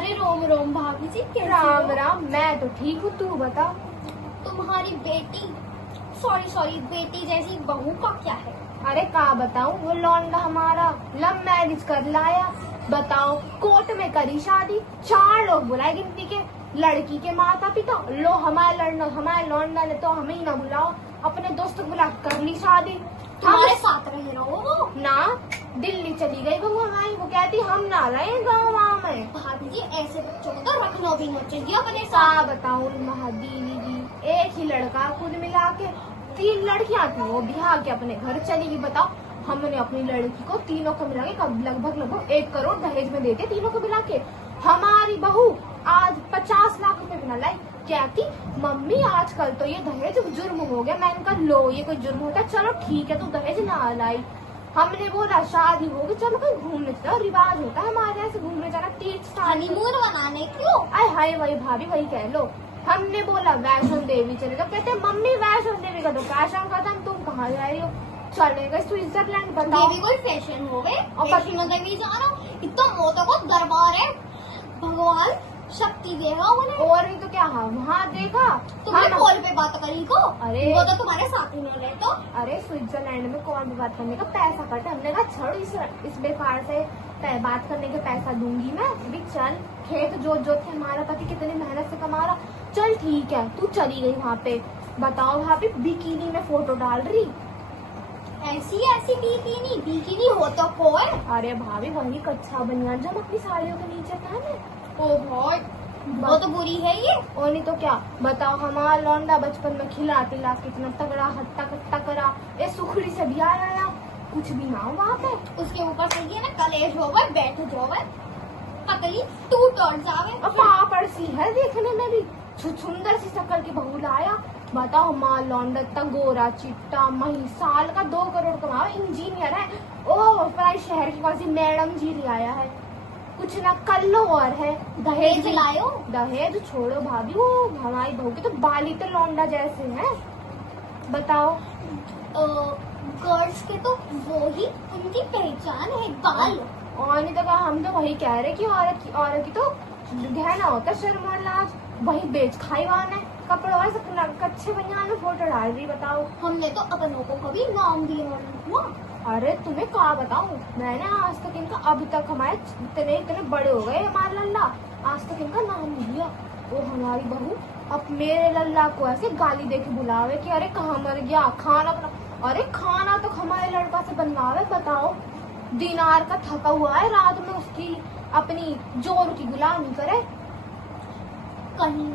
अरे रोम रोम भाभी जी, कैसे राम हो? राम, मैं तो ठीक हूँ, तू बता। तुम्हारी बेटी, सॉरी बेटी जैसी बहू का क्या है? अरे का बताऊँ, वो लौंडा हमारा लव मैरिज कर लाया। बताओ, कोर्ट में करी शादी, 4 लोग बुलाए गिनती के, लड़की के माता पिता, लो हमारे लौंडा ने तो हमें ही ना बुलाओ, अपने दोस्त को बुला कर ली शादी। तुम्हारे साथ रह रहा हो वो? ना, दिल्ली चली गई बहू हमारी, वो कहती हम ना रहे गाँव में। भाभी जी, ऐसे बच्चों को तो रखना भी नहीं चाहिए अपने का साथ। बताऊँ महादीनी जी, एक ही लड़का कुल मिला के 3 लड़कियां थी, वो ब्याह के अपने घर चली गई। बताओ, हमने अपनी लड़की को तीनों को मिला के लगभग 1 करोड़ दहेज में देते, तीनों को मिला के। हमारी बहू आज 50 लाख रुपए बिना लाई, कहती मम्मी आजकल तो ये दहेज जुर्म हो गया। मैंने कहा लो, ये कोई जुर्म होता है? चलो ठीक है, तू दहेज ना लाई। हमने बोला शादी होगी, चलो कहीं घूमने चलो, रिवाज होता है हमारे यहाँ से घूमने जाना, तीर्थ स्थान। हनीमून बनाने क्यों? आय हाय, वही भाभी वही कह लो। हमने बोला वैष्णो देवी चले, तो कहते मम्मी वैष्णो देवी का तो फैशन खत्म, तुम कहाँ जा रही हो? चले गए स्विट्जरलैंड। ये बताओ, भी कोई फैशन हो गए? और वैष्णो देवी जा रहा हूँ, इतना मोटो को दरबार है, भगवान शक्ति देगा उन्हें। और नहीं तो क्या, वहाँ देखा तुमने हम। कॉल पे बात करी को? अरे वो तो तुम्हारे साथ ही नहीं रहे तो। अरे स्विट्जरलैंड में कौन भी बात करने का पैसा कटे, हमने कहा छोड़ इस बेकार से बात करने के पैसा दूंगी मैं, अभी चल खेत जोत के हमारा पति कितनी मेहनत से कमा रहा। चल ठीक है, तू चली गई वहाँ पे। बताओ भाभी, बिकिनी में फोटो डाल रही। ऐसी बिकिनी हो तो कोई? अरे भाभी, वही कच्चा बनियान जो हम अपनी साड़ियों के नीचे पहने। ओ भाई, वो तो बुरी है ये। और नहीं तो क्या। बताओ, हमारा लौंडा बचपन में खिला पिला के इतना तगड़ा हट्टा कट्टा करा, ये सुखड़ी से भी आया, कुछ भी ना हो वहाँ पे। उसके ऊपर से ये ना कलेश होवे, बैठ जावे, पतली टूट और जावे। और पापड़ सी है देखने में भी, सुंदर सी शक्ल की बहू लाया। बताओ, माँ लौंडा इतना गोरा चिट्टा, मही साल का 2 करोड़ कमाओ, इंजीनियर है। ओ प्राय शहर की कौन सी मैडम जी ले आया है, कुछ ना कल्लो और है। दहेज लायो? दहेज छोड़ो भाभी, वो हमारी बहू के तो बाल ही तो लौंडा जैसे हैं। बताओ, गर्ल्स के तो वो ही उनकी पहचान है, बाल। और नहीं तो क्या, हम तो वही कह रहे कि औरत की तो गहना होता है शर्म और लाज, वही बेच खाई वान है। कपड़ों और कच्चे बनियान में फोटो डाल रही। बताओ, हमने तो अपनों को कभी नाम दिया हुआ। अरे तुम्हें क्या बताऊं, मैंने आज तक इनका, अभी तक हमारे इतने बड़े हो गए हमारे लल्ला, आज तक इनका नाम नहीं लिया। वो हमारी बहू अब मेरे लल्ला को ऐसे गाली दे के बुलावे कि अरे कहाँ मर गया, खाना बना। अरे खाना तो हमारे लड़का से बनवावे। बताओ, दिनार का थका हुआ है, रात में उसकी अपनी जोर की गुलामी करे। कहीं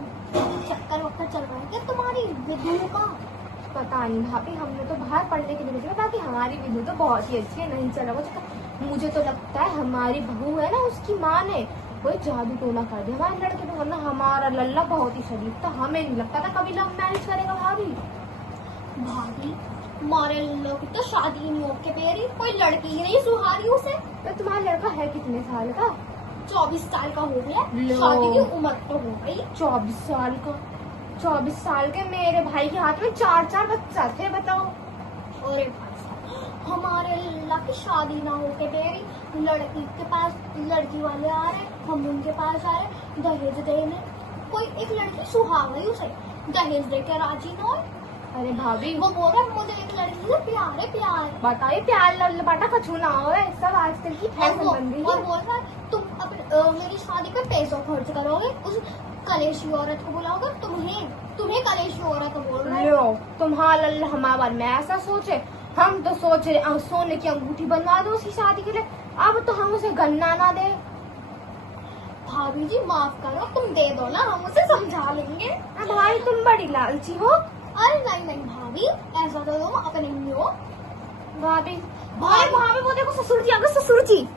चक्कर वक्कर चल रहा है क्या तुम्हारी विदु का? पता नहीं भाभी, हमने तो बाहर पढ़ने के लिए भेजा, बाकी हमारी विधु तो बहुत ही अच्छी है, नहीं चला वो चक्कर। मुझे तो लगता है हमारी बहू है ना, उसकी माँ ने कोई जादू टोना कर दिया हमारे लड़के पे, वरना हमारा लल्ला बहुत ही शरीफ था, हमें नहीं लगता था कभी लव मैरिज करेगा। भाभी हमारे लोग तो शादी नहीं होके पेरी, कोई लड़की ही नहीं सुहारी उसे। तो तुम्हारा लड़का है कितने साल का? 24 साल का हो गया, लो। शादी की उम्र तो हो गई। 24 साल का? 24 साल के मेरे भाई के हाथ में 4 बच्चा थे। बताओ, अरे भाई साहब, हमारे लल्ला की शादी ना होके पेरी, लड़की के पास लड़की वाले आ रहे, हम उनके पास आ रहे दहेज देने। कोई एक लड़की सुहा गई, उसे दहेज दे के राजी ना हो। अरे भाभी, वो बोल रहा है मुझे एक लड़की से प्यार है, प्यार। बताइए, प्यार लल्लबाटा कछु ना हो, सब आजकल की फैशन बन गई वो है। बोल रहा है तुम मेरी शादी पे पैसा खर्च करोगे, उस कलेशी औरत को बुलाओगे, तुम्हें कलेशी औरत बोल रहा है। लो, तुम्हारा लल्ला हमारे बारे में ऐसा सोचे, हम तो सोच रहे सोने की अंगूठी बनवा दो उसकी शादी के लिए, अब तो हम उसे गन्ना ना दे। भाभी जी माफ करो, तुम दे दो ना, हम उसे समझा लेंगे। भाई तुम बड़ी लालची हो। अरे नहीं भाभी, ऐसा तो तुम अपने ही हो। भाभी, भाभी वो देखो ससुर जी आ गए, ससुर जी।